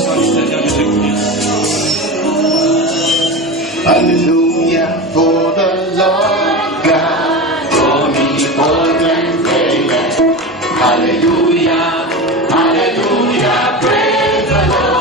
puissant du Seigneur, je te prie. Hallelujah for the Lord God, omnipotent reigneth. Hallelujah, hallelujah, praise the Lord.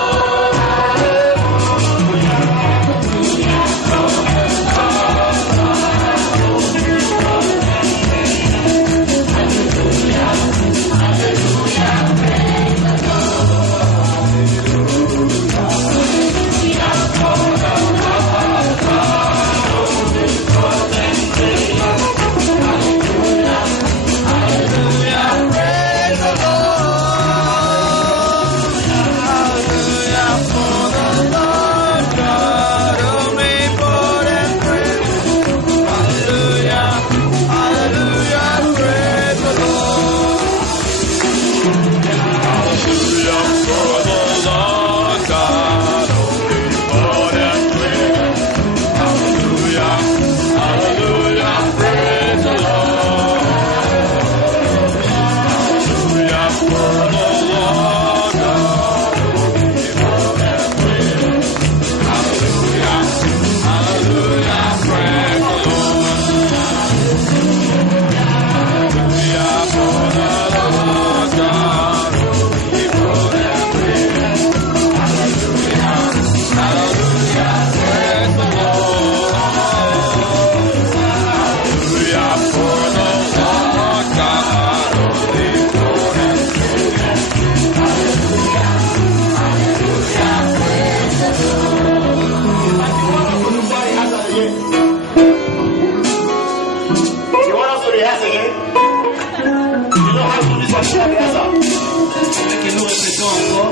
Que nous répétons encore.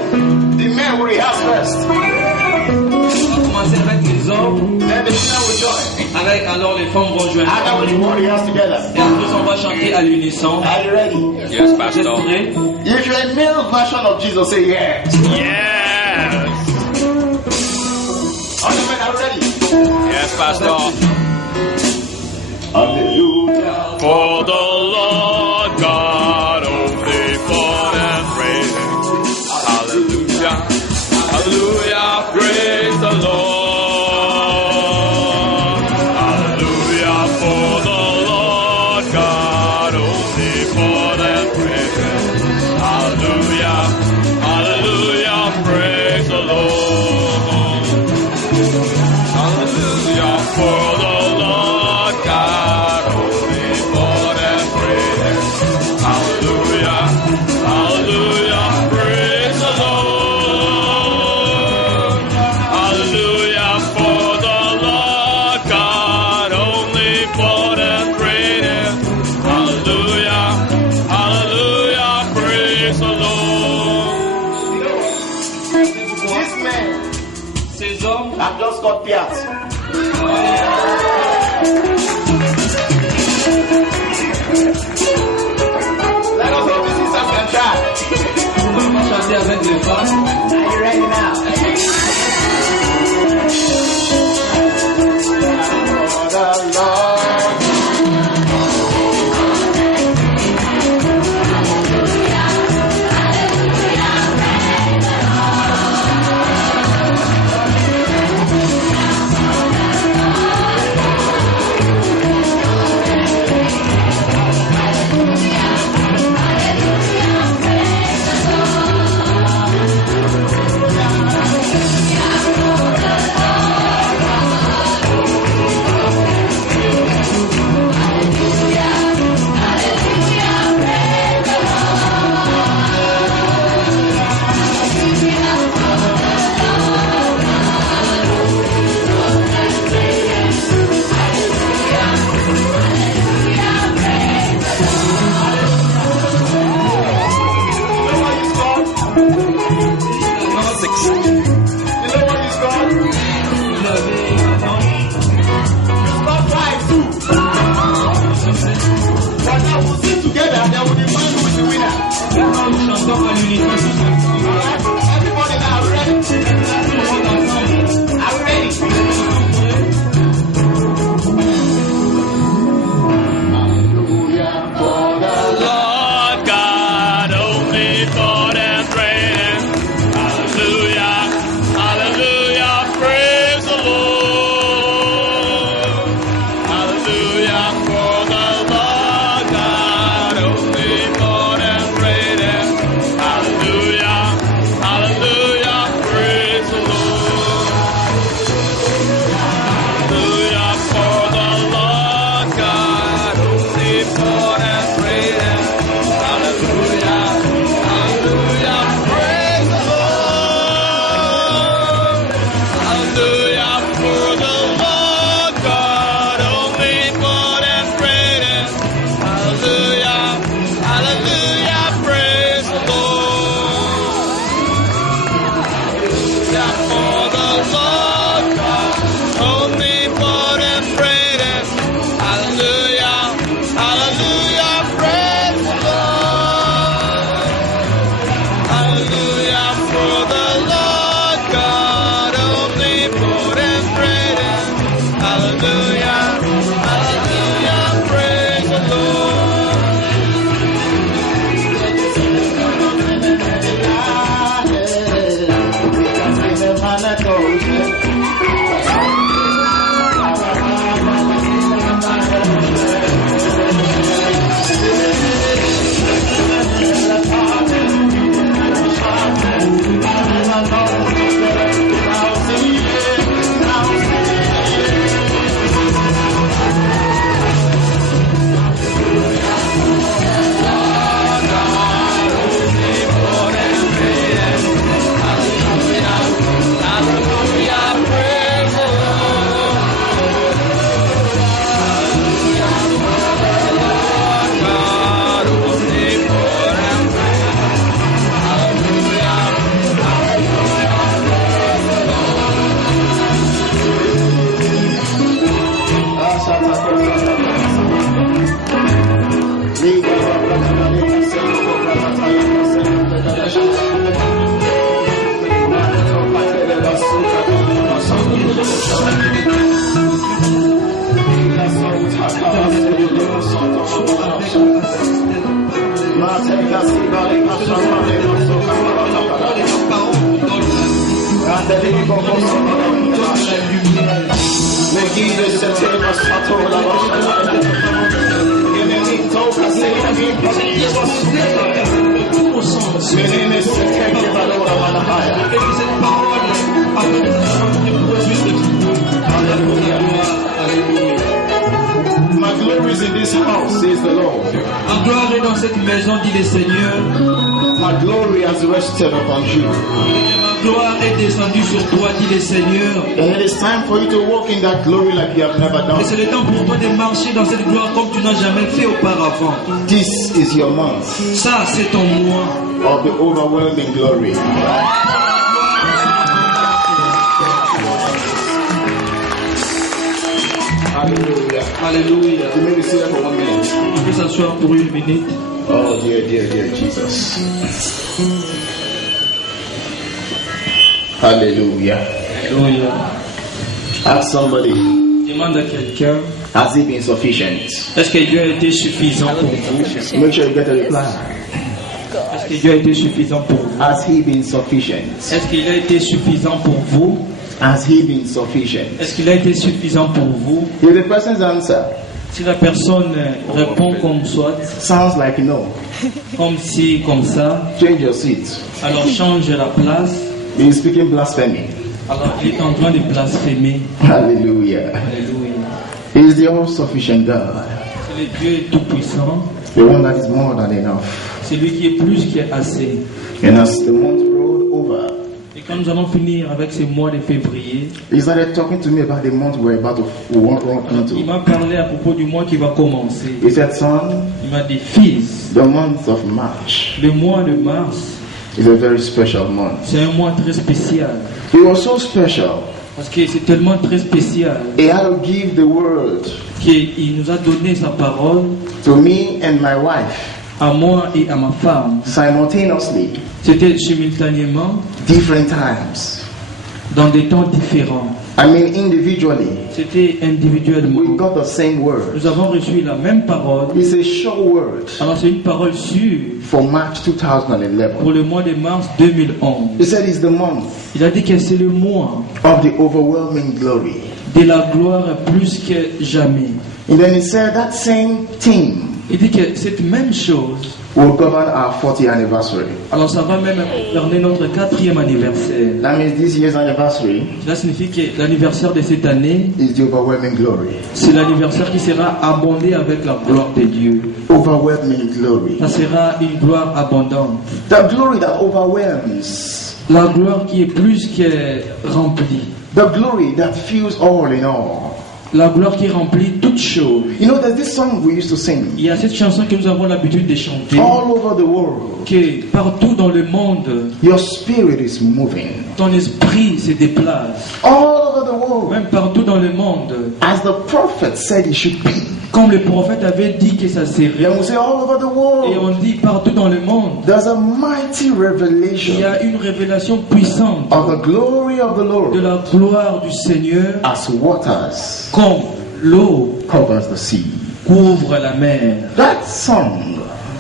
The men will rehearse first, On va commencer avec les hommes, then the women will join. avec alors les femmes vont joindre. After we will rehearse together. Et après on va chanter à l'unisson. Are you ready? Yes, Vous êtes Pastor. prêts? If you're a male version of Jesus, say yes. Yes. All the men are ready. Yes, Pastor. Hallelujah. For the Lord God omnipotent reigneth. Hallelujah. Hallelujah. Praise the Lord. Hallelujah. For the Lord God omnipotent reigneth. Hallelujah. Hallelujah. Praise the Lord. Hallelujah. For the Lord God omnipotent reigneth. Hallelujah. Hallelujah. Praise the Lord. Hallelujah. For the Lord God omnipotent reigneth. Hallelujah. Hallelujah. Praise the Lord. These men Ces hommes, have just got piat. Let us hope this is some can try. on va chanter avec les femmes. Are you ready now? For the Lord. My glory is in this house, says the Lord. Ma gloire est dans cette maison, dit le Seigneur. My glory has rested upon you. Ma gloire est descendue sur toi, dit le Seigneur. And it is time for you to walk in that glory like you have never Et done. c'est le temps pour toi de marcher dans cette gloire comme tu n'as jamais fait auparavant. This is your month Ça, c'est ton mois of the overwhelming glory. Hallelujah. Alléluia. You may be seated for 1 minute. On peut s'asseoir pour 1 minute. Oh, dear Jesus. Hallelujah. Alléluia. Ask somebody, Demande à quelqu'un, has it been sufficient? est-ce que Dieu a été suffisant pour vous? Make sure you get a reply. Est-ce que Dieu a été suffisant pour vous? Has he been sufficient? Est-ce qu'il a été suffisant pour vous? Has he been sufficient? Est-ce qu'il a été suffisant pour vous? If the person's answer Si la personne répond comme soit, sounds like no, comme si, comme ça, change your seat. alors change la place. He is speaking blasphemy. Alors il est en train de blasphémer. Hallelujah. Alléluia. He is the all-sufficient God, C'est le Dieu tout-puissant. the one that is more than enough. C'est lui qui est plus qu'assez. And as the month rolled over, Et quand nous allons finir avec ce mois de février, he started talking to me about the month we're about to walk il into. m'a parlé à propos du mois qui va commencer. He said, son, Il m'a dit, fils, the month of March le mois de mars, is a very special month. c'est un mois très spécial. It was so special, Parce que c'est tellement très spécial he had to give the word qu'il nous a donné sa parole to me and my wife à moi et à ma femme. simultaneously, C'était simultanément different times. dans des temps différents. I mean, individually, C'était individuellement. we got the same word. Nous avons reçu la même parole. It's a sure word Alors c'est une parole sûre for March 2011. pour le mois de mars 2011. He said it's the month Il a dit que c'est le mois of the overwhelming glory. de la gloire plus que jamais. And then he said that same thing Il dit que cette même chose, will govern our 40th anniversary. alors ça va même concerner notre 4e anniversaire. That means this year's anniversary Cela signifie que l'anniversaire de cette année, is the overwhelming glory. c'est l'anniversaire qui sera abondé avec la gloire de Dieu. Overwhelming glory. Ça sera une gloire abondante. The glory that overwhelms. La gloire qui est plus que remplie. The glory that fills all in all. La gloire qui remplit toutes choses. You know, there's this song we used to sing. Il y a cette chanson que nous avons l'habitude de chanter, All over the world, que partout dans le monde, your spirit is moving. ton esprit se déplace. All over the world, Même partout dans le monde, as the prophet said it should be. comme le prophète avait dit que ça serait. And we say all over the Et world, on dit partout dans le monde, there's a mighty il y revelation a une révélation puissante of the glory of the de Lord la gloire du Seigneur, as waters comme l'eau covers the sea. couvre la mer. That song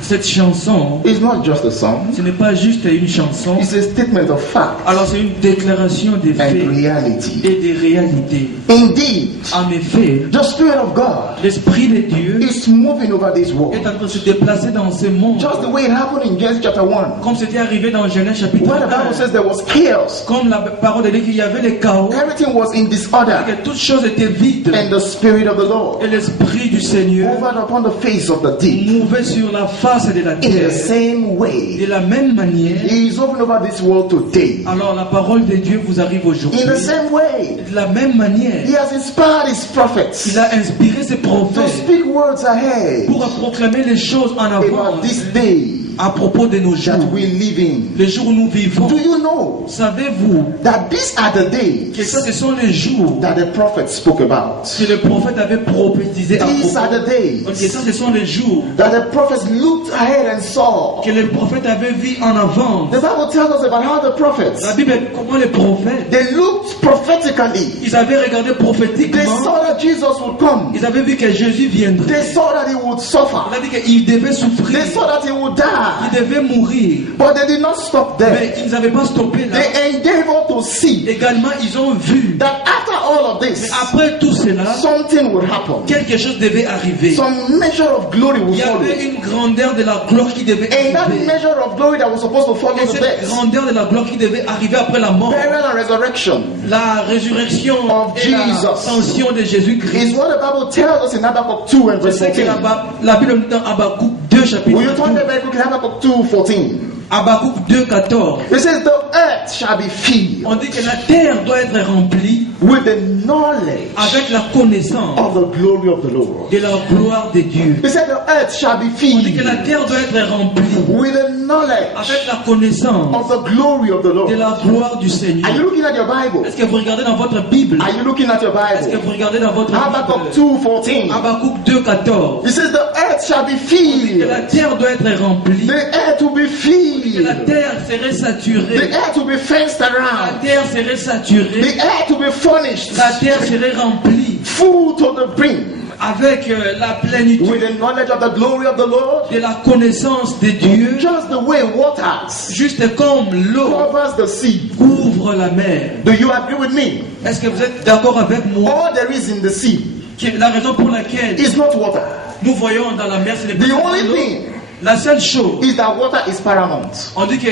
Cette chanson, is not just a song, ce n'est pas juste une chanson. it's a statement of fact Alors c'est une déclaration des faits and reality. et des réalités. Indeed, En effet, the Spirit of God l'Esprit de Dieu is moving over this world. est en train de se déplacer dans ce monde. Just the way it happened in Genesis chapter 1. Comme c'était arrivé dans Genèse chapitre Where the Bible 1. says there was chaos, Comme la parole de Dieu qu'il y avait le chaos, everything was in disorder, que toutes choses étaient vides. and the Spirit of the Lord Et l'Esprit du Seigneur hovered upon the face of the deep. mouvait sur la face de la In terre. the same De way, la même manière, He is hovering over this world today. alors la parole de Dieu vous arrive aujourd'hui. In the same way, De la même manière, He has inspired His prophets il a inspiré ses to prophètes speak words ahead pour proclamer les choses en avant about this day à propos de nos jours, that we live in. les jours où nous vivons. Do you know Savez-vous that these are the que ça, days ce sont les jours that the prophets spoke about? que le prophète avait prophétisé à These are propos. the days Donc, ça, ce sont les jours that the prophets looked ahead and saw. que le prophète avait vu en avant. The Bible tells us about how the prophets, La Bible, comment les prophètes, they looked prophetically. ils avaient regardé They prophétiquement, saw that Jesus would come. ils avaient vu que Jésus viendrait. They saw that He would suffer. Il a dit qu'il devait souffrir, They saw that He would die. il devait mourir. But they did not stop there. Mais ils n'avaient pas stoppé là. They endeavored to see Également, ils ont vu, that after all of mais this, après tout cela, something would happen. quelque chose devait arriver. Some measure of glory Il will y follow. avait une grandeur de la gloire qui devait And that arriver. measure of glory that was supposed to follow Et the cette death, grandeur de la gloire qui devait arriver après la mort, burial and resurrection, la résurrection Of et Jesus. l'ascension de Jésus-Christ. is what the Bible tells us in Habakkuk 2 and Je verse sais que 14. la Bible nous dit dans Habakkuk 2 chapitre Will you turn 2. there very quickly? Habakkuk 2:14. Habakkuk 2, 14. It says, the earth shall be filled On dit que la terre doit être remplie with the knowledge avec la connaissance of the glory of the Lord. de la gloire de Dieu. It said, the earth shall be On dit que filled la terre doit être remplie with the knowledge avec la connaissance of the glory of the de Lord. la gloire du Seigneur. Are you looking at your Bible? Est-ce que vous regardez dans votre Bible? Are you looking at your Est-ce que Bible? vous regardez dans votre Habakkuk Bible? 2:14. Habakkuk 2, 14. It says, the earth shall be Que filled. la terre doit être remplie. The earth will be Que la filled. terre serait The saturée. earth will be fenced La around. terre serait saturée. The earth will be furnished La terre serait remplie full to the brim avec la plénitude with the knowledge of the glory of the Lord. de la connaissance de Dieu, Just the way waters juste comme l'eau covers the sea. couvre la mer. Do you agree with me? Est-ce que vous êtes d'accord avec moi All there is in the sea que la raison pour laquelle is not water. nous voyons dans la mer, ce n'est pas The seulement only l'eau. thing La seule chose, is that water is paramount. on dit que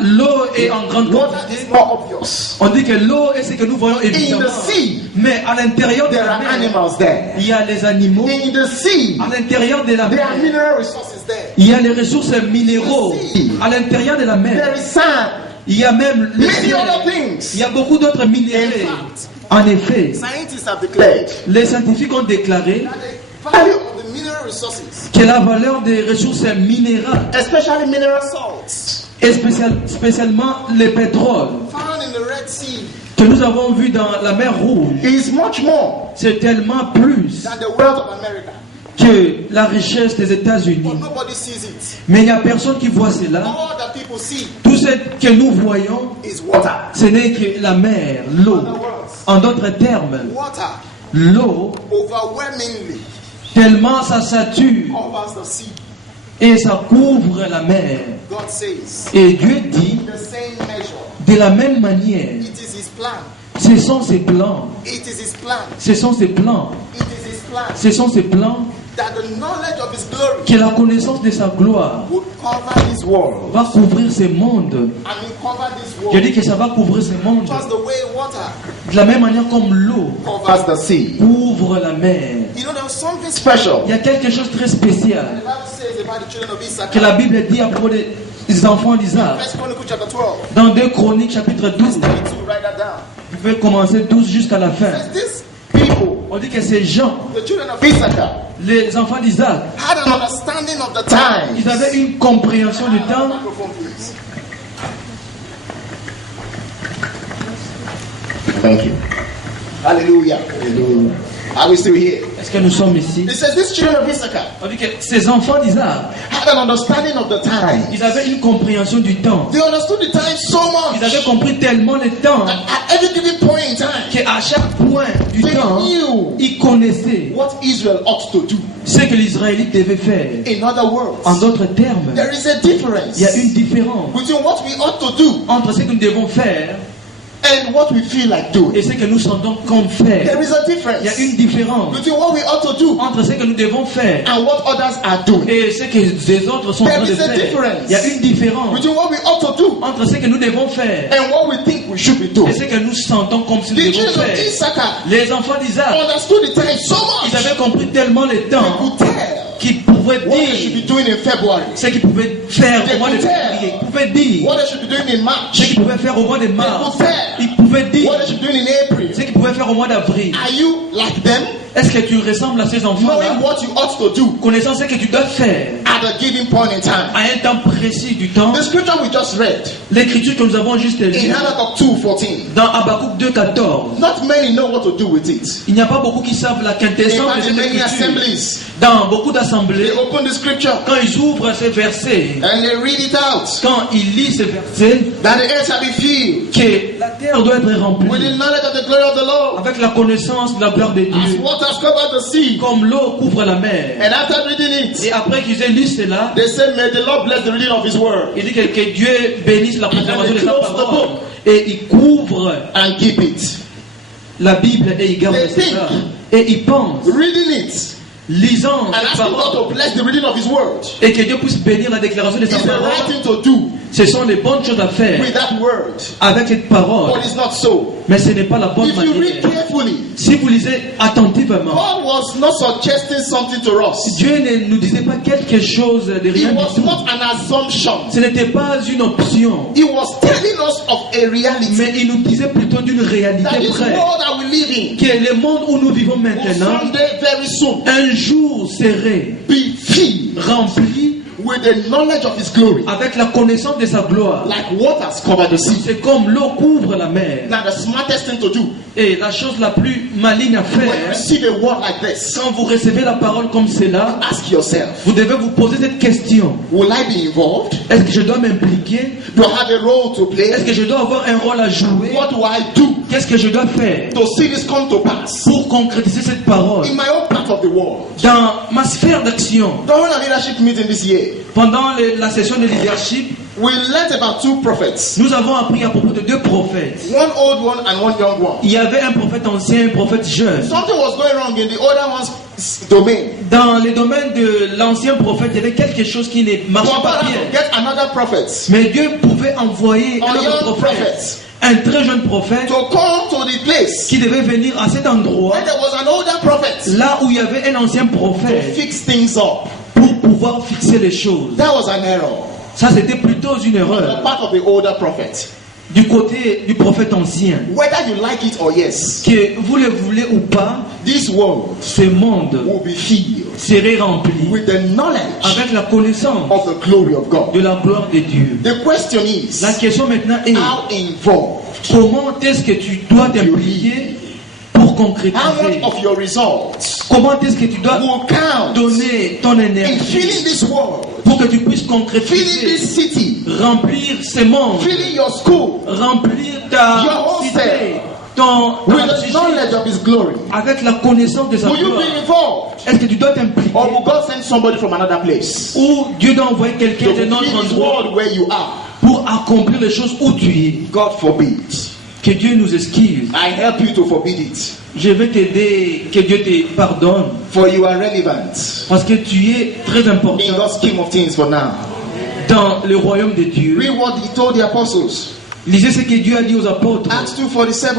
l'eau est en grande Water quantité. is more obvious. On dit que l'eau est ce que nous voyons In évidemment. the sea, Mais à l'intérieur de there la are mer, animals there. il y a les animaux. In the sea, À l'intérieur de la there are mer, mineral resources there. il y a les ressources minéraux. À l'intérieur de la mer, There is sand. il y a même le Many ciel. other things. Il y a beaucoup d'autres minéraux. In fact, En effet, scientists have declared les scientifiques ont déclaré that the value of the mineral resources, que la valeur des ressources minérales, especially mineral salts, et spécialement le pétrole found in the Red Sea, que nous avons vu dans la mer Rouge, is much more c'est tellement plus than the wealth of America. que la richesse des But États-Unis. nobody sees it. Mais il n'y a personne qui voit cela. All that people see Tout ce que nous voyons, is water. ce n'est que la mer, l'eau. En d'autres termes, Water l'eau, overwhelmingly tellement ça sature covers the sea. et ça couvre la mer. God says, Et Dieu dit, in the same measure, de la même manière, it is His plan. ce sont ses plans, It is His plan. ce sont ses plans, It is His plan ce sont ses plans that the knowledge of His glory que la connaissance de sa gloire would cover this world. va couvrir ce monde. I mean, cover this Je world. dis que ça va couvrir ce monde. Just the way water De la même manière comme l'eau covers the sea. couvre la mer. You know, there was something special. Il y a quelque chose de très spécial The Bible says about the children of Issachar. que la Bible dit à propos des enfants d'Isaac. First Chronicles chapter 12. Dans 2 Chroniques chapitre 12, 22, write that down. vous pouvez commencer 12 jusqu'à la fin. Says this people, On dit que ces gens, the children of Issachar, les enfants d'Isaac, had an understanding of the time. ils avaient une compréhension du temps. Microphone, please. Thank you. Hallelujah. Hallelujah. Are we still here? Est-ce que nous sommes ici? It says this children of Issachar On dit que ces enfants d'Isaac, had an understanding of the time. ils avaient une compréhension du temps. They understood the time so Ils much avaient compris tellement le temps that at every given point in time, qu'à à chaque point du They temps, knew ils connaissaient what Israel ought to do. ce que l'Israélite devait faire. In other words, En d'autres termes, there is a difference il y a une différence between what we ought to do entre ce que nous devons faire and what we feel like doing. et ce que nous sentons comme faire. There is a Il y a difference une différence between what we ought to do entre ce que nous devons faire and what others are doing. et ce que les autres sont en train de There is a faire. difference Il y a une différence between what we ought to do entre ce que nous devons faire and what we think we should be et doing. ce que nous sentons comme si nous The devons children of faire. Issachar Les enfants d'Isaac, understood the time so ils much. avaient compris tellement le They temps could tell qu'ils pouvaient what they should be dire doing in February, ce qu'ils pouvaient faire au mois de février. Ils pouvaient dire what they should be doing in ce March, qu'ils pouvaient faire au mois de mars. They could Ils pouvaient dire what they should be doing in April. ce qu'ils pouvaient faire au mois d'avril. Are you like them? Est-ce que tu ressembles à ces enfants-là? Knowing what you ought to do Connaissant ce que tu dois faire at a given point in time. à un temps précis du temps, The scripture we just read l'écriture que nous avons juste lue in Habakkuk 2:14. dans Habakkuk 2,14, Not many know what to do with it. il n'y a pas beaucoup qui savent la In quintessence de fact, in cette many écriture. assemblies, Dans beaucoup they d'assemblées, open the scripture quand ils ouvrent ces versets, and they read it out. quand ils lisent ces versets, That the earth shall be filled que la terre doit être with the remplie knowledge of the glory of the Lord, avec la connaissance de la gloire de as Dieu, waters cover the sea. comme l'eau couvre la mer. And after reading Et it, après qu'ils aient lu cela, they say, may the Lord bless the reading of His word il dit que Dieu bénisse la proclamation de sa close the parole. book. Et il couvre and keep it. la Bible et il garde They think. cela. Et il pense, Reading it lisant and cette asking God parole, to bless the reading of His word et que Dieu puisse bénir la déclaration de sa is the right parole, thing to do ce sont les bonnes choses à faire with that word. avec cette parole. But it's not so. Mais ce n'est pas la bonne If you read manière. carefully, Si vous lisez attentivement, God was not suggesting something to us. Dieu ne nous disait pas quelque chose de It rien was du tout. not an assumption. Ce n'était pas une option, He was telling us of a reality. mais il nous disait plutôt d'une That réalité this vraie. world that we live in Que le monde où nous vivons will maintenant, someday very soon un jour serait be filled rempli with the knowledge of His glory, avec la connaissance de sa gloire. like waters cover the sea. C'est comme l'eau couvre la mer. Now, the smartest thing to do Et la chose la plus maligne à when you faire, receive a word like this, quand vous recevez la parole comme cela, ask yourself, vous devez vous poser cette question. will I be involved? Est-ce que je dois m'impliquer? Do I have a role to play? Est-ce que je dois avoir un rôle à jouer? What do I do Qu'est-ce que je dois faire to see this come to pass pour concrétiser cette parole in my own part of the world? dans ma sphère d'action? During our leadership meeting this year, Pendant la session de leadership, we learned about two prophets, nous avons appris à propos de deux prophètes. one old one and one young one. Il y avait un prophète ancien et un prophète jeune. Something was going wrong in the older one's domain. Dans le domaine de l'ancien prophète, il y avait quelque chose qui ne marchait God pas had to bien. get another prophet Mais Dieu pouvait envoyer A un autre young prophète, prophet. un très jeune prophète, to come to the place qui devait venir à cet endroit, where there was an older prophet là où il y avait un ancien to prophète, fix things up. pour pouvoir fixer les choses. That was an error Ça, c'était plutôt une on the erreur part of the older prophet. du côté du prophète ancien. Whether you like it or yes, Que vous le voulez ou pas, this world ce monde will be filled serait rempli with the knowledge avec la connaissance of the glory of God. de la gloire de Dieu. The question is, La question maintenant est, how involved, comment est-ce que tu dois t'impliquer pour how much concrétiser? of your results Comment est-ce que tu dois will count donner ton in énergie filling this world, pour que tu puisses filling concrétiser, this city, remplir ce monde, filling your school remplir ta Your cité, hostel. ton with the psyché, knowledge of His glory? avec la connaissance de sa Will you gloire? be involved, Est-ce que tu dois t'impliquer? or will God send somebody from another place Ou Dieu doit envoyer quelqu'un to d'un autre fill His endroit world where you are? pour accomplir les choses où tu es? God forbid. Que Dieu nous excuse. I help you to forbid it, Je vais t'aider, que Dieu te pardonne, for you are relevant parce que tu es très in important God's scheme of things for now. dans le royaume de Dieu. Read what He told the apostles. Lisez ce que Dieu a dit aux apôtres. Acts 2:47.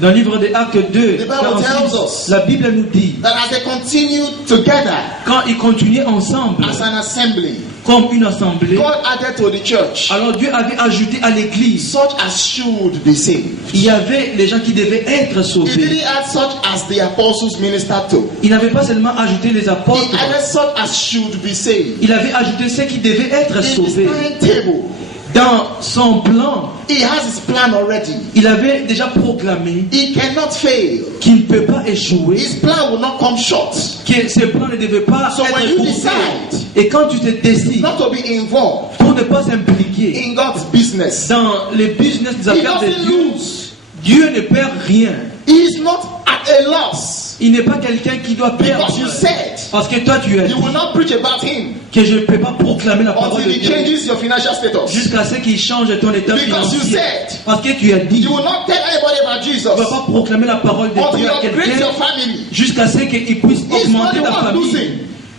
Dans le livre des Actes 2, The Bible tells 46, us la Bible nous dit, That as they continued together quand ils continuaient ensemble, as an assembly, comme une assemblée, God added to the church alors Dieu avait ajouté à l'église, such as should be saved. il y avait les gens qui devaient être He sauvés. didn't add such as the apostles ministered to. Il n'avait pas seulement ajouté les He apôtres, added such as should be saved. il avait ajouté ceux qui devaient être In his sauvés. timetable, Dans son plan, He has His plan already. il avait déjà proclamé He cannot fail. qu'il ne peut pas échouer, His plan will not come short. que ce plan ne devait pas So when être you coupé. decide Et quand tu te décides not to be involved pour ne pas s'impliquer in God's business, dans les business des He affaires de doesn't Dieu, lose. Dieu ne perd rien. He is not at a loss. Il n'est pas quelqu'un qui doit perdre. Because you said Parce que toi tu as you dit will not preach about him que je ne peux pas proclamer la parole until de he Dieu changes your financial status. jusqu'à ce qu'il change ton état Because you financier. said Parce que tu as dit you will not tell anybody about Jesus tu ne vas pas proclamer la parole de until Dieu you à upgrade quelqu'un your family. jusqu'à ce qu'il puisse He's augmenter not the ta one famille. losing.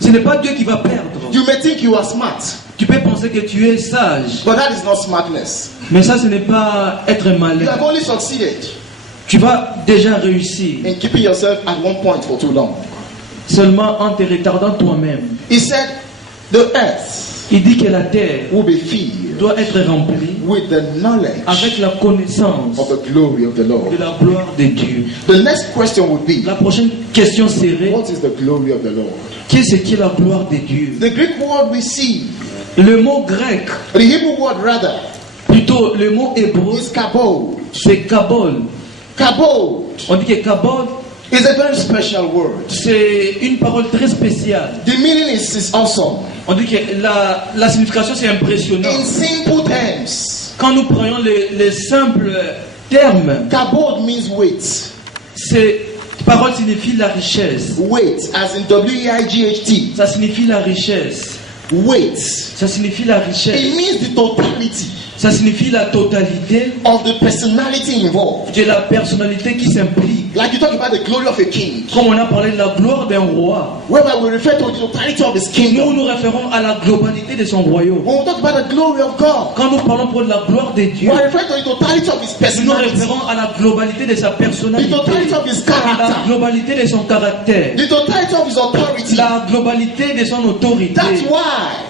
Ce n'est pas Dieu qui va perdre. You may think you are smart, Tu peux penser que tu es sage, but that is not smartness. mais ça ce n'est pas être You malin. have only succeeded Tu vas déjà réussir in keeping yourself at one point for too long. seulement en te retardant toi-même. He said the earth Il dit que la terre will be filled doit être remplie with the knowledge avec la connaissance of the glory of the Lord. de la gloire de Dieu. The next question would be, La prochaine question serait, what is the glory of the Lord? qu'est-ce qui est la gloire de Dieu? The Greek word we see, Le mot grec, the Hebrew word rather, plutôt le mot hébreu, is kabod. c'est kabod. Kabod On dit que kabod, is a very special word. c'est une parole très spéciale. The meaning is awesome. On dit que la signification c'est impressionnant. In simple terms, Quand nous prenons les simples termes, kabod means weight. cette parole signifie la richesse. Weight, as in W-E-I-G-H-T. Ça signifie la richesse. Weight. Ça signifie la richesse. It means the totality Ça signifie la totalité of the personality involved. de la personnalité qui s'implique. Like you talk about the glory of a king, Comme on a parlé de la gloire d'un roi, whereby we refer to the totality of his nous kingdom. nous référons à la globalité de son royaume. When we talk about the glory of God, Quand nous parlons pour la gloire de Dieu, we refer to the totality of his nous nous personality, référons à la globalité de sa the personnalité, totality of his la character, globalité de son caractère, the totality of his authority. la globalité de son autorité. That's why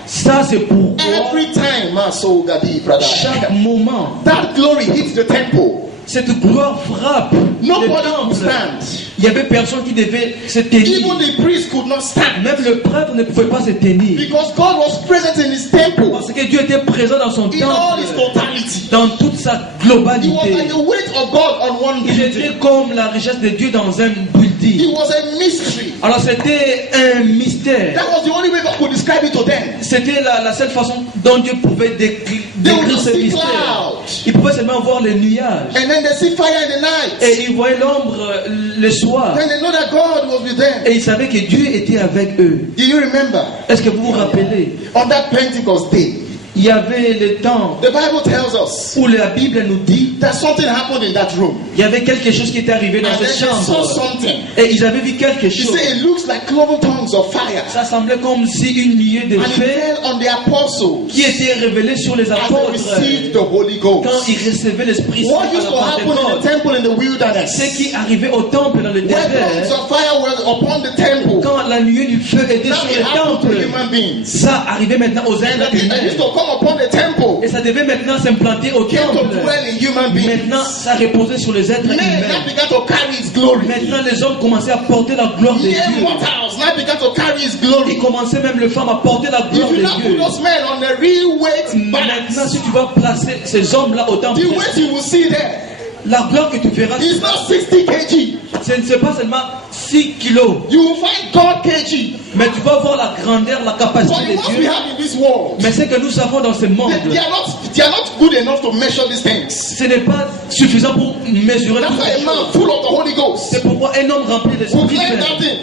Ça, c'est pourquoi every time, my soul, Gadi, brother, chaque moment, that glory hits the temple, cette gloire frappe le nobody could temple. stand. Il y avait personne qui devait se tenir. Even the priest could not stand Même le prêtre ne pouvait pas se tenir. because God was present in his temple Parce que Dieu était présent dans son in all his temple, totality. dans toute sa It was globalité. like the weight of God on one Il building. était comme la richesse de Dieu dans un It building. was a mystery. Alors c'était un mystère. That was the only way God could describe it to them. C'était la seule façon dont Dieu pouvait décrire would ce see mystère. clouds. Il pouvait seulement voir les nuages. And then they see fire in the night. Et ils voyaient l'ombre le soir. Then they know that God was with them. Et ils savaient que Dieu était avec eux. Do you remember? Est-ce que vous vous rappelez? On that Pentecost day, Il y avait le temps the Bible tells us où la Bible nous dit that something happened in that room. il y avait quelque chose qui était arrivé dans And then cette they saw chambre. something. Et ils avaient vu quelque He chose. said it looks like cloven tongues of fire. Ça semblait comme si une nuée de And it feu fell on the apostles qui était révélée sur les as they apôtres received the Holy quand Ghost. ils recevaient l'Esprit Saint What à used to la happen in the Pentecôte. temple in the wilderness? Ce qui arrivait au temple dans le When tongues désert, of fire were upon the temple, quand la nuée du feu était now sur it le happened to temple, human beings. ça arrivait maintenant aux And êtres the thing that used humains. to come upon the temple Et ça devait maintenant s'implanter au came to temple. dwell in human beings. Maintenant, ça reposait sur les êtres Men now humains. began to carry his glory. Maintenant, les hommes commençaient à porter la gloire de Mere Dieu. mortals now began to carry his Ils glory. commençaient même les femmes à porter la gloire If you de now put Dieu. those men on the real weight Maintenant, balance, si tu vas placer ces hommes-là au temple, the weight you will see there la gloire que tu verras, is not 60 kg. ce n'est pas seulement 6 kilos, You will find God kg. mais tu vas voir la grandeur, la But capacité the de ones we Dieu. have in this world, Mais ce que nous savons dans ce monde, they are not good enough to measure these things. ce n'est pas suffisant pour mesurer That's toutes why ces a man choses. full of the Holy Ghost C'est pourquoi un homme rempli de will l'Esprit climb that Saint thing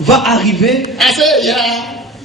va arriver, and say, yeah,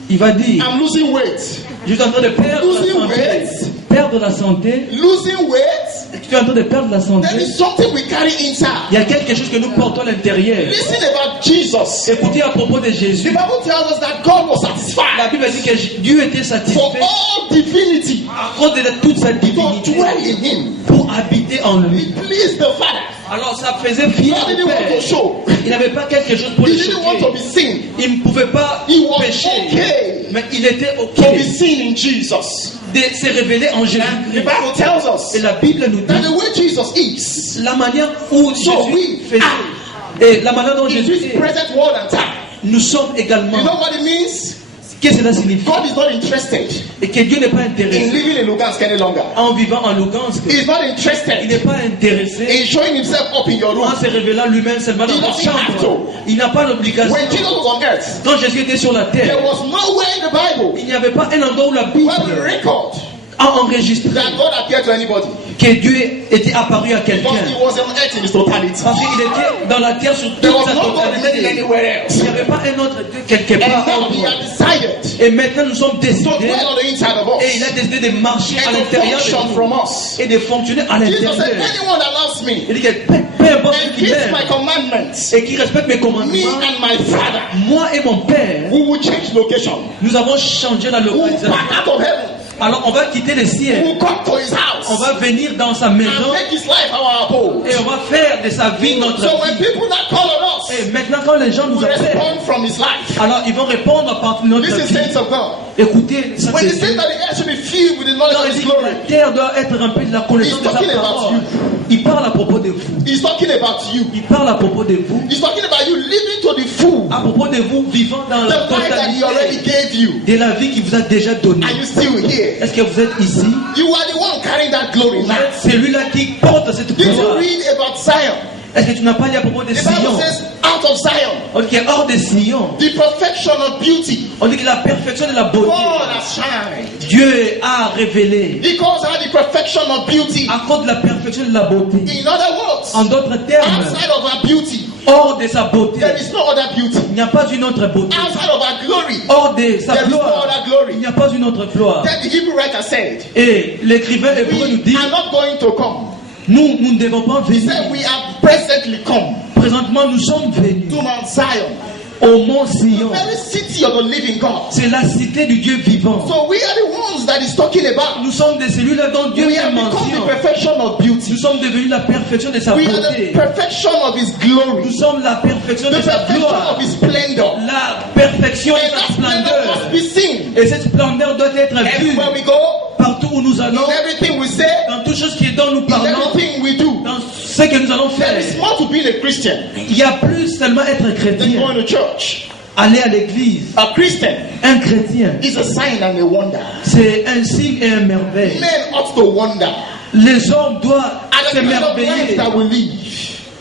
il va dire, I'm losing weight. je suis en train de perdre la Losing santé. weight. Perdre la santé. Losing weight, Tu es en train de perdre la santé. there is something we carry inside. Il y a quelque chose que nous portons à l'intérieur. Listen about Jesus. Écoutez à propos de The Jésus. Bible tells us that God was La satisfied Bible dit que Dieu était for satisfait all divinity à cause de toute sa to divinité dwell in him. pour habiter en lui. It pleased the Father. Alors ça faisait fier God au didn't want to Père. show. Il n'avait pas quelque chose pour He le didn't want to choquer. be seen. Il ne pouvait pas He was pécher. okay Mais il était to be ok seen in Jesus. de se révéler en The Jésus-Christ. Bible tells us Et la Bible nous that dit the way Jesus is la manière où So Jésus we faisait. are Et la manière dont in Jésus this est. present world and time. Nous sommes également. You know what it means? Qu'est-ce que cela signifie? God is not interested Et que Dieu n'est pas in intéressé living in Lugansk any longer. en vivant en Lugansk. He is not Il interested n'est pas intéressé in showing himself up in your room. en se révélant lui-même seulement dans He votre doesn't have chambre. Il n'a pas l'obligation. When Jesus was on earth, Quand Jésus était sur la there terre, was nowhere in the Bible il n'y avait pas un endroit où la Bible where we record a enregistré that God appeared to anybody. que Dieu était apparu à quelqu'un. Because he was on earth in his totality. Parce qu'il était dans la terre sur There toute was sa no God remaining totalité. anywhere else. Il n'y avait pas un autre Dieu quelque And part now en he nous. had decided Et maintenant nous sommes to décidés dwell on the inside of et il us a décidé de marcher à and to l'intérieur function de from nous us. et de fonctionner à Jesus said, l'intérieur. anyone that loves me Il dit que peu importe and qui keeps m'aime my commandments, et qui respecte mes me commandements, and my Father, moi et mon Père, we will change location. nous avons changé la We will localisation. back out of heaven. Alors on va quitter le We ciel, will come to his house on va venir dans sa and maison make his life our abode. et on va faire de sa vie notre So when vie. people that call on us, Et maintenant quand les gens nous we appellent, respond from his life. alors ils vont répondre à partir de notre This is vie. saints of God. Écoutez, ça When he c'est says that the earth should be filled with the knowledge quand of il his dit que glory, la terre doit être remplie de la connaissance de sa He's talking about parole. you. Il parle à propos de vous. he's talking about you. Il parle à propos de vous. He's talking about you living to the full. À propos de vous vivant dans la The life that he already totalité gave you. de la vie qu'il vous a déjà donnée. Are you still here? Est-ce que vous êtes ici? You are the one carrying that glory Vous now. êtes celui-là qui porte cette Did you gloire. read about Zion? Est-ce que tu n'as pas lu à propos de The Bible Sion? says, out of Zion, On dit qu'hors de Sion, the perfection of beauty, on dit que la perfection de la beauté, God has shined. Dieu a révélé. Because of the perfection of beauty. À cause de la perfection de la beauté. In other words, En d'autres termes, outside of our beauty, hors de sa beauté, there is no other beauty. il n'y a pas une autre beauté. Outside of our glory, Hors de sa there is no gloire, other il glory. n'y a pas une autre gloire. Then the Hebrew writer said, Et l'écrivain hébreu nous we dit, are not going to come. nous ne devons pas He venir. said, we have presently come Présentement, nous sommes venus to Mount Zion, au mont Sion. the very city of the living God. C'est la cité du Dieu vivant. So we are the ones that he's talking about. Nous sommes de celui-là dont Dieu We fait have become mention. the perfection of beauty. Nous sommes devenus la perfection de sa We are the beauté. perfection of his glory. Nous sommes la perfection The de sa perfection gloire. of his splendor. La perfection And de sa that splendor must splendeur. be seen. Et cette splendeur doit être vue Everywhere we go, partout où nous allons, in everything we say, dans toute chose qui est dont nous in parlons, everything we do. dans ce que nous allons There faire. is more to being a Christian Il y a plus seulement être than chrétien, going to church. aller à l'église. A Christian Un chrétien, is a sign and a wonder. c'est un signe et un merveille. Men ought to wonder Les hommes doivent at the kind of life s'émerveiller that we live.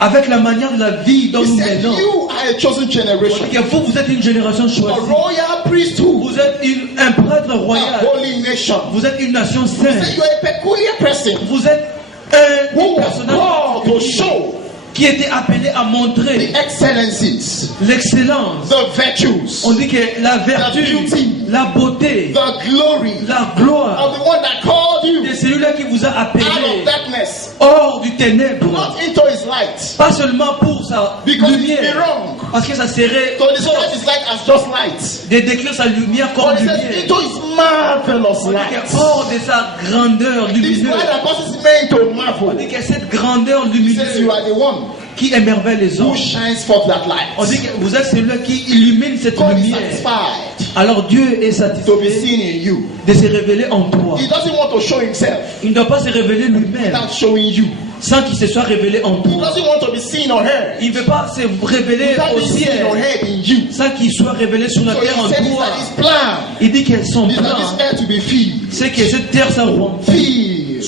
avec la manière de la vie dont He nous said, menons. you are a chosen generation, Que vous êtes une génération a choisie. royal priesthood, Vous êtes un prêtre a royal. holy nation. Vous êtes une nation He said, sainte. you are a peculiar person Vous êtes un who was personnage called to show qui était appelé à the montrer excellencies, l'excellence. the virtues, On dit que la vertu, beauty, la beauté, the glory la gloire of the one that called you de celui-là qui vous a out appelé of darkness, hors du ténèbre. not into his light. Pas seulement pour sa Because it would be lumière, wrong parce que ça serait to describe his light as just light. de décrire sa lumière comme But he says lumière. into his marvelous On dit light. que hors de sa grandeur This lumineuse, light that causes men to on marvel. dit que cette grandeur He says you lumineuse are the one qui émerveille les who hommes. shines forth that On dit light. que vous êtes celui-là qui illumine cette God is lumière. satisfied Alors Dieu est to be satisfait seen in you. de se révéler en toi. He doesn't want to show himself Il ne doit pas se révéler lui-même without showing you. sans qu'il se soit révélé en He toi. doesn't want to be seen or heard Il ne veut pas se révéler without au being seen ciel or heard in you. sans qu'il soit révélé sur la So terre en he says toi. that his plan Il dit que son is that plan, this earth to be filled, c'est que cette terre soit remplie,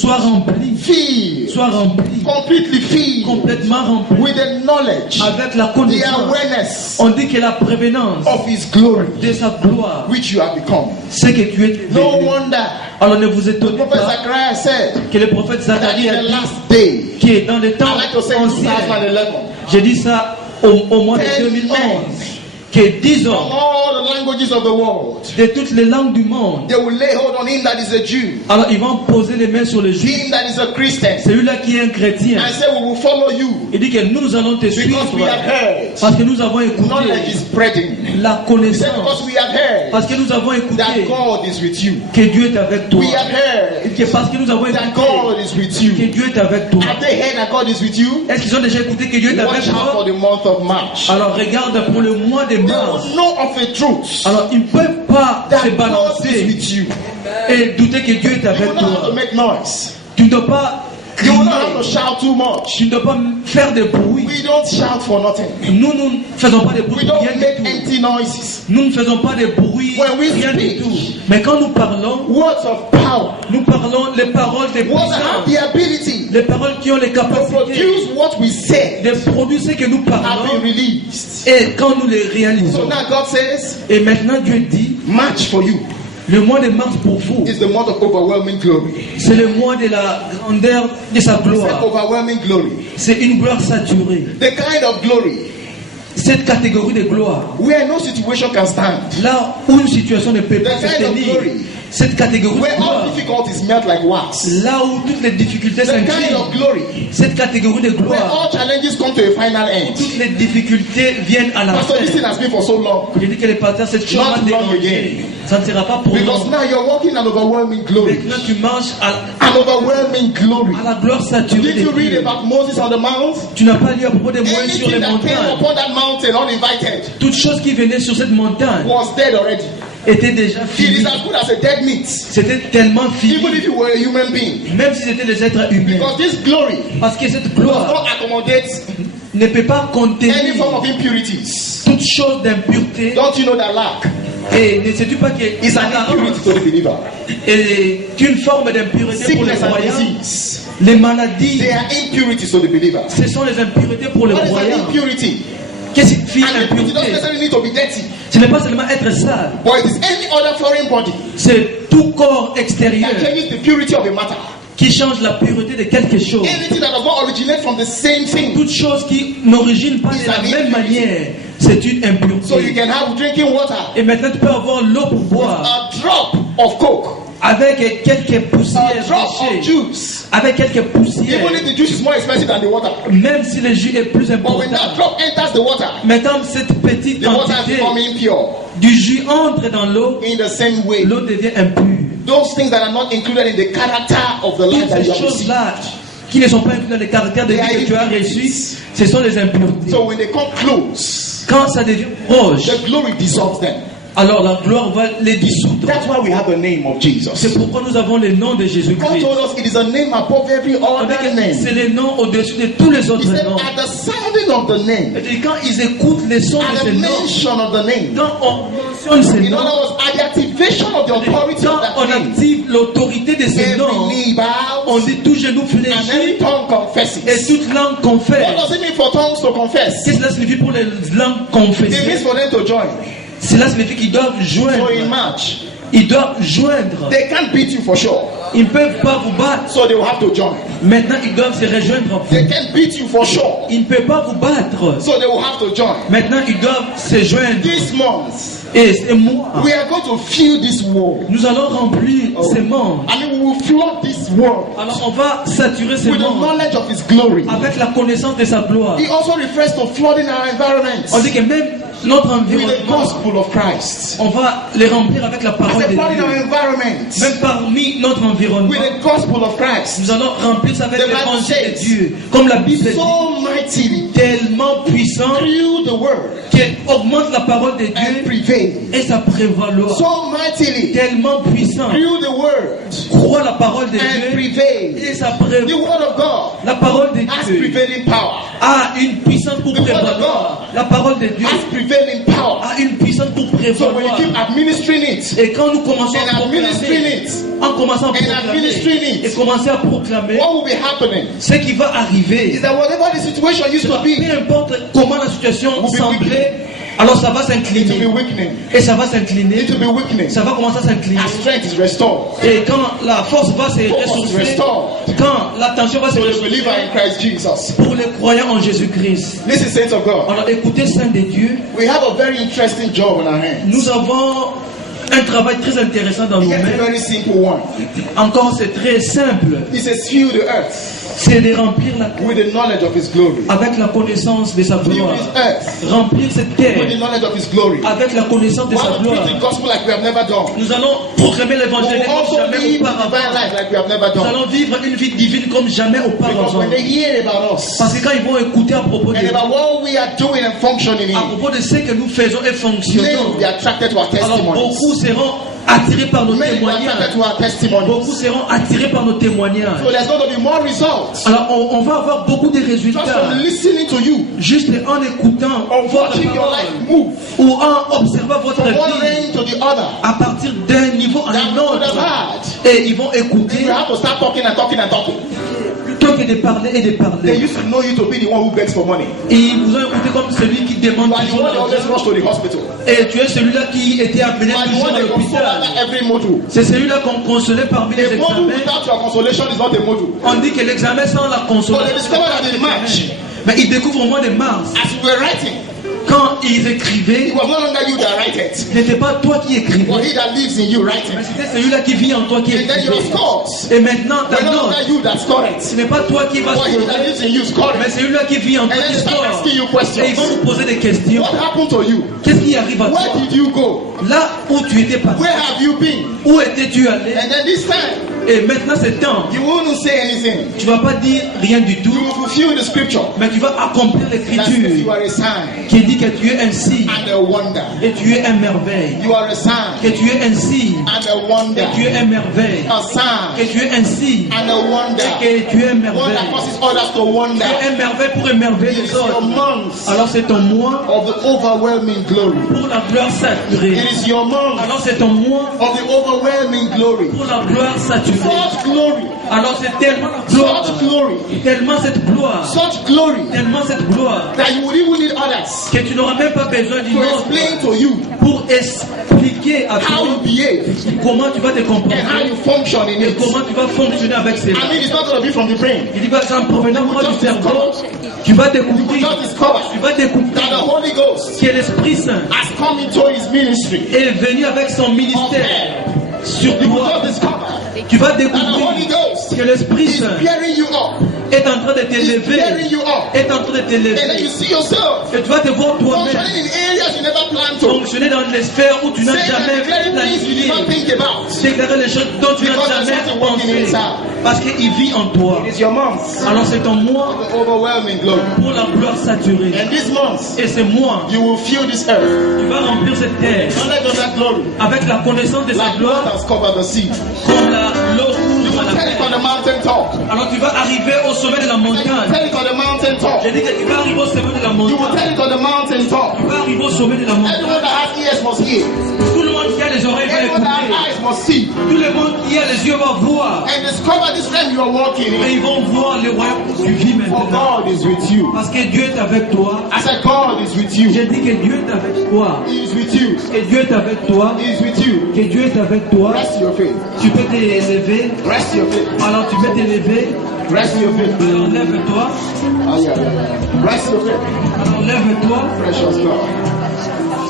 soit remplie, completely filled complètement remplie, with the knowledge, avec la the connaissance. awareness On dit que la prévenance of his glory, de sa gloire, which you have become. c'est que tu es No devenu. wonder Alors ne vous the étonnez prophet pas Zechariah said que le prophète that Zacharie in a the dit last day, qui est dans les temps I like to say anciens. 2011, J'ai dit ça au mois de 2011. Que 10 from hommes all the languages of the world, de toutes les langues du monde, they will lay hold on him that is a Jew, alors ils vont poser les mains sur le juif, him that is a Christian, celui-là qui est un chrétien. and say, we will follow you Il dit que nous allons te suivre because we have heard parce que nous avons écouté knowledge is spreading. la He said, connaissance, because we have heard parce que nous avons that écouté God is with you. que Dieu est avec toi. We have heard Et que parce que nous avons that écouté God is with que you. Dieu est avec toi. Have they heard that God is with you? Est-ce qu'ils ont déjà écouté que Dieu est avec Watch out for toi? the month of March. Alors regarde pour le mois de They mars. will know of a truth Alors ils ne peuvent pas that se God is balancer with you. et douter que Dieu est You avec will not have toi. to make noise. Tu ne dois pas You will not have to crier. shout too much. Tu ne dois pas faire de bruit. We don't shout for nothing. Nous ne faisons pas de We bruit, don't rien make du tout. empty noises. Nous ne faisons pas de bruit, When we rien du speak, tout. Mais quand nous parlons, Words of power. nous parlons les paroles des Words that have puissants, the ability les paroles qui ont les to capacités produce what we say de produire ce que nous have been parlons released. et quand nous les So réalisons. now God says, Et maintenant Dieu dit, match for you. Le mois de mars pour vous, is the month of overwhelming glory. c'est le mois de la grandeur de sa It's gloire. overwhelming glory. C'est une gloire saturée. The kind of glory Cette catégorie de gloire, where no situation can stand. là où une situation ne peut pas The se kind of tenir, glory cette catégorie where de gloire, all difficulties melt like wax. là où toutes les difficultés The kind s'inclinent, of glory cette catégorie de where gloire, all challenges come to a final end. toutes les difficultés viennent à la Pastor, this thing fin. has been for so long. Je dis que les pasteurs, cette chose Not va long déranger. again. Ça ne sera pas pour Because nous. now you're walking in an overwhelming glory. Maintenant, tu marches An overwhelming glory. à la gloire saturée Did you de read Dieu. about Moses on the mount? Tu n'as pas lu à propos de Moïse sur les Anything that came montagnes. upon that mountain uninvited Toute chose qui venait sur cette montagne was dead already. était déjà It finie. is as good as a dead meat. C'était tellement fini. Even if you were a human being. Même si c'était des êtres humains. Because this glory Parce que cette does gloire not accommodate ne peut pas contenir any form of impurities. toute chose d'impureté. Don't you know that lack Et ne sais-tu pas que is la an carence impurity to the believer? est une forme d'impureté pour les Sickness and croyants. disease, Les maladies, they are impurities to the believer. ce sont les impuretés pour les What is an croyants. impurity? Qu'est-ce qui fait An impurity doesn't l'impureté? necessarily need to be dirty, Ce n'est pas seulement être sale, but it is any other foreign body c'est tout corps extérieur that changes the purity of a matter. qui change la pureté de quelque chose. Anything that does not originate from the same thing. Toute chose qui n'origine pas de la même manière, c'est une So you impureté. can have drinking water, Et maintenant tu peux avoir l'eau pour boire a drop of coke, avec quelques poussières a drop of séchées, juice. avec quelques poussières, Even if the juice is more expensive than the water, même si le jus est plus but when important. that drop enters the water, Maintenant cette petite the water has quantité become impure. du jus entre dans l'eau, In the same way, l'eau devient impure. those things that are not included in the character of the life Toutes that ces you have received. choses-là qui ne sont pas incluses dans les caractères de vie que tu as reçus, ce sont les impuretés. So when they come close, Quand ça devient proche, the glory dissolves them. alors la gloire va les dissoudre. That's why we have the name of C'est Jesus. pourquoi nous avons le nom de God Jésus-Christ. told us it is a name above every On other dit que name. c'est le nom au-dessus de tous les He autres said, noms. at the sounding of the name, Et quand ils écoutent les sons de at ces the noms, mention of the name, quand on mentionne ces in noms, other words, at the activation of the authority quand of that on name, active l'autorité de ces noms, every knee on bows dit tout genou and every fléchit tongue et confesses. toute langue What confesse. does it mean for tongues to confess? Qu'est-ce que cela signifie pour les langues It means confesser? for them to join. Cela signifie qu'ils doivent So joindre. in March, Ils doivent joindre. they can't beat you for sure. Ils ne peuvent pas vous battre. So they will have to join. Maintenant, ils doivent se rejoindre à vous. They can't beat you for sure. Ils ne peuvent pas vous battre. So they will have to join. Maintenant, ils doivent se joindre. This month, Et c'est moi. we are going to fill this world. Nous allons remplir ces mondes. I mean, we will flood this world Alors, on va saturer ces with the mondes knowledge of His glory. avec la connaissance de sa gloire. He also refers to flooding our environment On dit que même notre with the environnement, gospel of Christ. on va les remplir avec la I parole said, de flooding our Dieu. environment Même parmi notre environnement, with the gospel of Christ. nous allons remplir ça avec The Bible l'évangile says, de Dieu. Comme la Bible dit, So mightily tellement puissant through the word qu'elle augmente la parole de and Dieu prevail. et sa prévaloir. So mightily Tellement puissant, through the word croit la parole de and Dieu prevail. et sa The prévaloir. word of God La parole de has Dieu prevailing power. a une puissance pour The word of prévaloir. La parole de Dieu Has prevailing power. a une puissance pour So when you prévaloir. keep administering it Et quand nous commençons and à administering proclamer, it, en commençant à and administering proclamer it, et commencer à proclamer, what will be happening ce qui va arriver, is that whatever the situation used to be, peu importe comment la situation Will be semblait, alors ça va it will s'incliner. be weakening. Et ça va s'incliner. It will be weakening. Ça va commencer à s'incliner. As strength is restored. Et quand la force va se Focus is ressourcer, restored. quand l'attention va se For the ressourcer believer in Christ Jesus. pour les croyants en Jésus-Christ. Listen, saints of God. Alors écoutez, Saint de Dieu, We have a very interesting job on our hands. nous avons un travail très intéressant dans nos Here's a mains. very simple one. Encore, c'est très simple. He says, fill the earth C'est de remplir la with the knowledge of His glory. avec la connaissance de sa Fill gloire. this earth Remplir cette with the terre knowledge of His glory. avec la connaissance de We sa want to preach gloire. the gospel like we have never done. Nous allons proclamer We l'évangile will comme also jamais live the auparavant. divine life like we have never Nous done. allons vivre une vie divine comme jamais Because auparavant. when they hear about us Parce que quand ils vont écouter à propos de and about what we are doing and functioning à in, propos de ce que nous faisons et they fonctionnons, will be attracted to our alors testimonies. beaucoup seront attirés par nos Many will be attracted témoignages. to our testimonies. Beaucoup seront attirés par nos témoignages. So there's going to be more results Alors on va avoir beaucoup de just résultats from listening to you, juste en écoutant of votre watching your parole life move ou en observant votre from one vie reign to the other. à partir d'un niveau à That un we would have autre. had. Et ils vont écouter You have to start talking and talking and talking. plutôt que de parler et de They parler. used to know you to be the one who begs for money. Et ils vous ont écouté comme celui qui demande You are the toujours one that always l'argent. rush to the hospital. Et tu es celui-là qui était appelé You are the toujours one à that console l'hôpital. after every module. C'est celui-là qu'on consolait parmi les A module examens. without your consolation is not a module. On dit que l'examen sans la But they consolation. discovered that in March, Mais il découvre au mois de mars, as you were writing, quand ils it écrivaient, was no longer you that write it, ce n'était pas toi qui but écrivais, he that lives in you writing. mais c'était celui-là qui vit en toi qui And then your écrivait. scores Et maintenant, ta were no note, longer you that score ce it, n'est pas toi qui vas but he that scorer, lives in you score mais it. c'est celui-là qui vit en And toi then qui they start score. asking you Et ils vont questions. vous poser des questions. What happened to you? Qu'est-ce qui arrive à Where toi? did you go? Là où tu étais parti, Where have you been? où étais-tu allé? And then this time, Et maintenant c'est temps. you won't say anything. Tu vas pas dire rien du You tout, will fulfill the scripture mais tu vas accomplir that says you l'écriture are a sign qui dit que tu es un signe and a wonder. et tu es un merveille. You are a sign Que tu es un signe and a wonder. et tu es un merveille. A sign Que tu es un signe and a wonder. et que tu es un One that merveille. causes others to Tu wonder. es un merveille pour émerveiller It is les your autres. month Alors c'est ton mois of the overwhelming glory. pour la gloire saturée. It is your month Alors c'est ton mois of the overwhelming glory. pour la gloire saturée. Such glory, Alors c'est tellement la gloire, such glory, tellement cette gloire, such glory tellement cette gloire that you would even need others que tu n'auras même pas besoin d'une to autre explain to you pour expliquer à how toi you behave comment tu vas te and how comporter you function in et it. comment tu vas fonctionner avec ces I mean, it's not going to be from the brain. Il dit pas ça en provenant pas du Just cerveau. discover, Tu vas you découvrir, just discover tu vas découvrir that the Holy Ghost que l'Esprit Saint has come into his ministry. est venu avec son ministère sur You will toi. just discover Tu vas that the Holy découvrir Ghost que l'Esprit is Saint bearing you up. est en train de He's t'élever, bearing you up. est en train de And then you t'élever. see yourself Et tu vas te voir toi-même functioning in areas you never planned to. fonctionner dans les sphères où tu n'as Saying and jamais declaring things you did planifié. not think about. Déclarer les choses dont tu n'as Because there's jamais something working pensé. inside. Parce qu'il vit en toi. It is your month Alors c'est ton mois of the overwhelming glory. pour la gloire saturée. And this month, Et c'est moi, you will feel this earth. tu vas remplir cette terre Knowledge of that glory. avec la connaissance de sa Like gloire God has covered the sea. comme l'eau You couvre will la tell it terre. on the mountain top. Alors tu vas arriver au sommet de la montagne. Tell it on the mountain top. J'ai dit que tu vas arriver au sommet de la You will montagne. tell it on the mountain top. Tu vas arriver au sommet de la montagne. Everyone that has ears must hear. Tout le monde qui a les oreilles va Everyone that écouter. has eyes must see. Tout le monde qui a les yeux va voir. And discover this realm you are walking Et in. ils vont voir le royaume où tu vis For maintenant. God is with you. Parce que Dieu est avec toi. I said God is with you. J'ai dit que Dieu est avec toi. He is with you. Que Dieu est avec toi. He is with you. Que Dieu est avec toi. Rest your faith. Tu peux t'élever. Rest your faith. Alors tu peux t'élever. Rest your faith. Alors lève-toi. Ah, yeah. Rest your faith. Alors lève-toi. Precious God.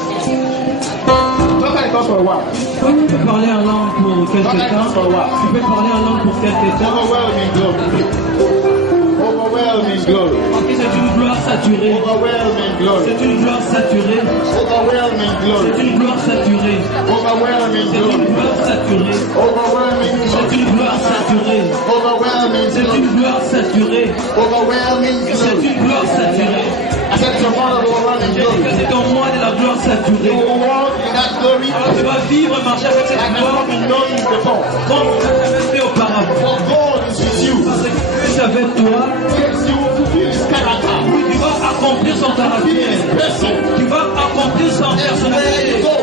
Don't let it go for a while. Tu peux parler en langue pour quelque Don't let it go temps. for a while. Tu peux parler en langue pour quelque temps. Overwhelming glory. Overwhelming glory. Parce que c'est une gloire saturée. Overwhelming glory. C'est une gloire saturée. Overwhelming C'est glory. une gloire saturée. Overwhelming C'est une glory. gloire saturée. Overwhelming C'est glory. une gloire saturée. Overwhelming C'est glory. une gloire saturée. Overwhelming C'est glory. une gloire saturée. I said it's a part of overwhelming J'ai dit glory. que c'est ton mois de la gloire You saturée. will walk in that glory Alors tu vas vivre, marcher avec cette like I've gloire not been known before. comme tu n'as jamais fait auparavant. For God is with you. Parce que Dieu est avec toi. Yes, you will fulfill his character. Oui, tu vas accomplir son Be caractère. his person. Tu vas accomplir son Where personnalité. you go.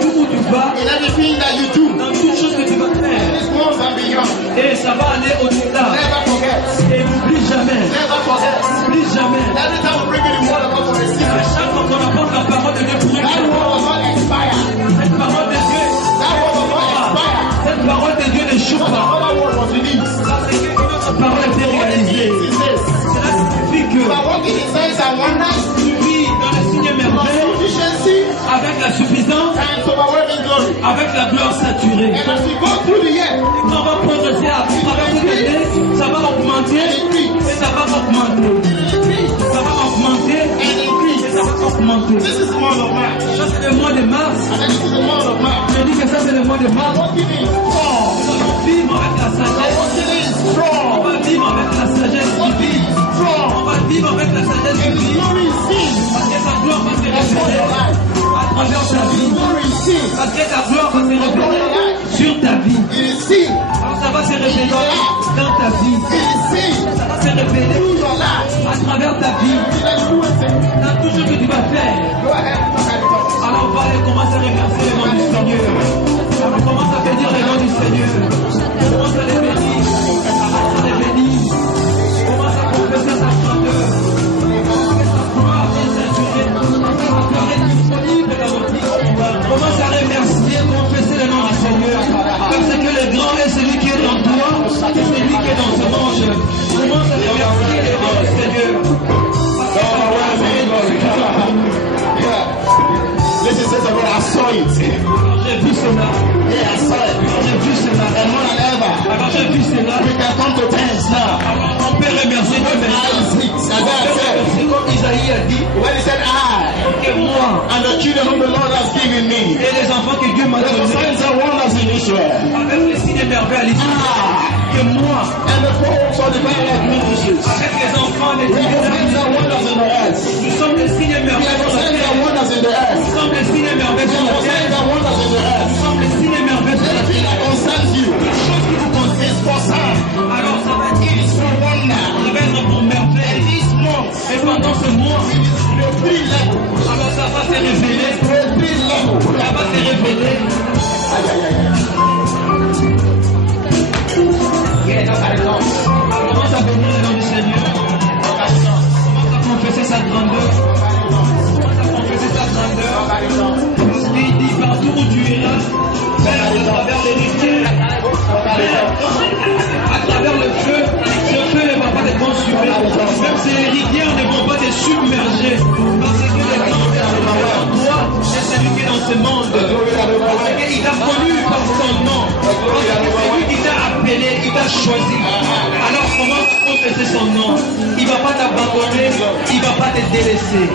Tout où tu vas, In everything that you do. dans toute chose que tu vas faire. This month and beyond. Et ça va aller au-delà. Never forget. Et n'oublie jamais. Never forget. N'oublie jamais. Every time we bring you the word of God for a À secret, chaque fois qu'on apporte la parole de Dieu pour une that word was not expired. cette parole de Dieu, That word was not expired. cette parole de Dieu ne choue pas. Another word was released. Parce que une autre parole a été réalisée. It says, Cela signifie que you are walking in signs and wonders, tu vis dans les signes merveilleux, sufficiency, avec la suffisance, and overwhelming glory. avec la gloire saturée. And as we go through the year, Et quand on va progresser à travers toute l'année, ça va augmenter et ça va augmenter. Ça va augmenter and increase. et ça va augmenter. This is the month of March. Ça c'est le mois de mars. And this is the month of March. Je dis que ça c'est le mois de mars. Walking in strong. Nous allons vivre avec la sagesse. Walking in On strong. va vivre avec la sagesse Walking divine. in strong. On va vivre avec la sagesse And divine. glory is seen Parce que sa gloire va se upon révéler your life. à travers ta vie. Glory is seen. Parce que ta gloire va se révéler sur ta vie. It is seen. Alors ça va se révéler dans ta vie. It is seen Ça va se révéler through your life. à travers ta vie. It is influencing. Dans tout ce que tu vas faire. Go ahead. Look at it. Alors on va aller commencer à remercier le nom du Seigneur. On commence à bénir le nom du Seigneur. On commence à les bénir. À les bénir. On commence à confesser sa grandeur. Sa gloire est saturée. says the Lord, I saw it. J'ai vu cela. Yeah, I saw it. J'ai vu cela. And more than ever, Alors j'ai vu cela. we can come to terms now. Alors on peut remercier Dieu maintenant. Isaiah said, C'est comme Isaïe a dit when he said, I que moi and the children whom the Lord has given me, et les enfants que Dieu m'a there were donnés signs and wonders in Israel. avec les signes et merveilles à l'Israël. Que moi And the folks of the very like ministries. avec les enfants des We have signs and wonders in the earth. nous sommes des signes et We merveilles have sur la signs terre. and wonders in the earth. Nous sommes des signes et merveilles We sur la have terre. signs and wonders in the earth. Nous sommes des signes et merveilles sur la Anything terre. that concerns you Chose qui vous concerne. is for sign. Alors ça va être It's for wonder. ça va être pour merveille. This month, Et pendant ce mois, the three level. alors ça va se révéler. The three level. Ça va se révéler. Aïe, aïe, aïe. Yeah, nobody knows. Commence à bénir le nom du Seigneur. Commence à confesser sa grandeur. Commence à confesser sa grandeur. Il dit partout où tu iras, Père, à travers les rivières, Père, à travers le feu ne va pas te consumer. Même si les rivières ne vont pas te submerger. Parce que le temps en toi, c'est celui qui est dans ce monde. Parce qu'il t'a connu par son nom. Parce que c'est lui qui t'a appelé, qui t'a choisi. Alors commence à confesser son nom. Il ne va pas t'abandonner, il ne va pas te délaisser.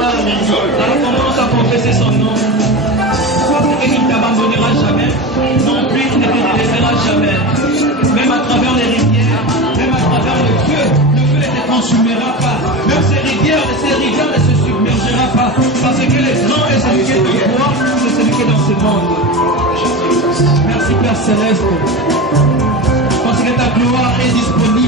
Alors commence à confesser son nom. Et il ne t'abandonnera jamais. Non plus, il ne te laissera jamais. Même à travers les rivières, même à travers le feu ne te consumera pas. Même ces rivières ne se submergera pas. Parce que le grand est celui qui est de toi, c'est celui qui est dans ce monde. Merci Père Céleste. Parce que ta gloire est disponible.